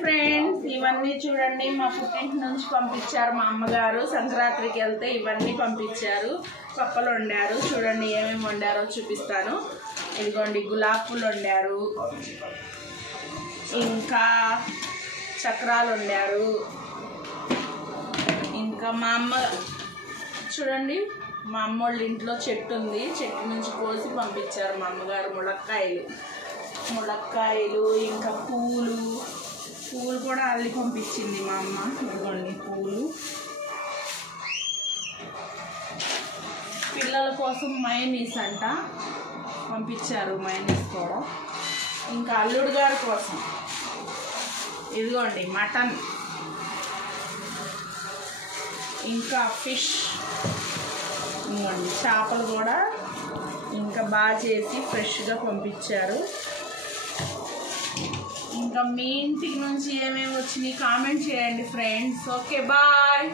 Friends, ఇవన్నీ చూడండి మా పుట్టింటి నుంచి పంపించారు మా అమ్మగారు. సంక్రాంతికి వెళ్తే ఇవన్నీ పంపించారు. పప్పలు వండారు. చూడండి ఏమేమి వండారో చూపిస్తాను. ఇదిగోండి గులాబ్ పూలు వండారు, ఇంకా చక్రాలు వండారు. ఇంకా మా అమ్మ చూడండి, మా అమ్మ వాళ్ళ ఇంట్లో చెట్టు ఉంది, చెట్టు నుంచి కోసి పంపించారు మా అమ్మగారు. ములక్కాయలు ఇంకా పూలు కూడా అల్లి పంపించింది మా అమ్మ. ఇదిగోండి పూలు. పిల్లల కోసం మైనీస్ అంట పంపించారు, మైనీస్ కూడా. ఇంకా అల్లుడు గారి కోసం ఇదిగోండి మటన్, ఇంకా ఫిష్, ఇదిగోండి చేపలు కూడా ఇంకా బాగా చేసి ఫ్రెష్గా పంపించారు. ఇంకా మీ ఇంటికి నుంచి ఏమేమి వచ్చినాయి కామెంట్ చేయండి ఫ్రెండ్స్. Okay, bye.